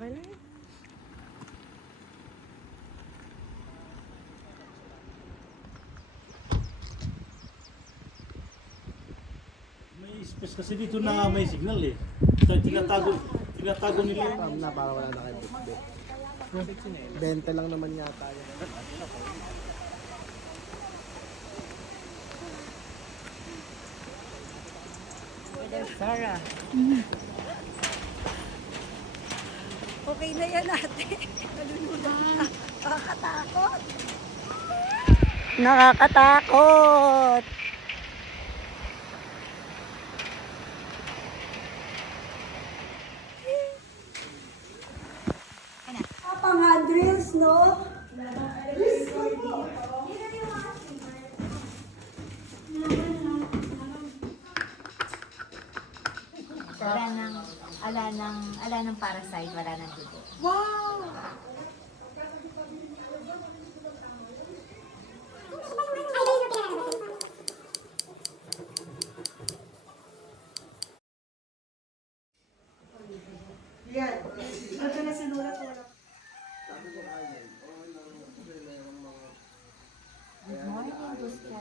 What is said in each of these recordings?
Okay lang. May space kasi dito na nga may signal eh. Tinatago nila. Na para wala na kayo bitbit. 20 lang naman yata yun. Sarah. Okay na yan ate. Nalulunod na. Nakakatakot. Nakakatakot. Pang handrills, no? Diyos ko po. Ala ng parasite, wala nang dugo. Wow! Yan. Ito na sinulat ko. Good morning, Gusto.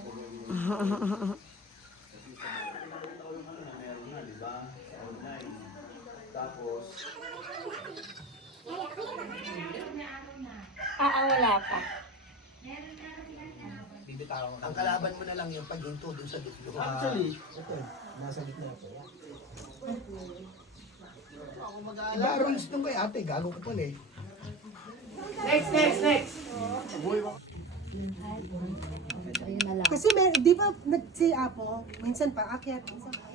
Wala pa. Ang kalaban mo na lang yung paghinto dun sa duklo. Actually, ito, nasa gitna ito. Iba rules nung kay ate, gago ko pala eh. Kasi di ba si Apo, minsan pa akyat, minsan pa.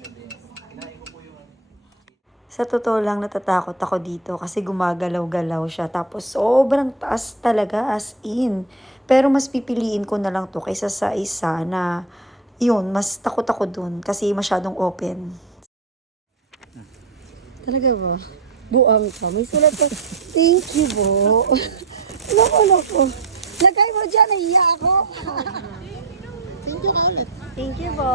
Sa totoo lang, natatakot ako dito kasi gumagalaw-galaw siya. Tapos sobrang taas talaga, as in. Pero mas pipiliin ko na lang to kaysa sa isa na, yun, mas takot ako dun kasi masyadong open. Talaga ba? Buang ka. May sulat ka. Thank you, bo. Loko. Lagay mo dyan, nahiya ako. Thank you, bo.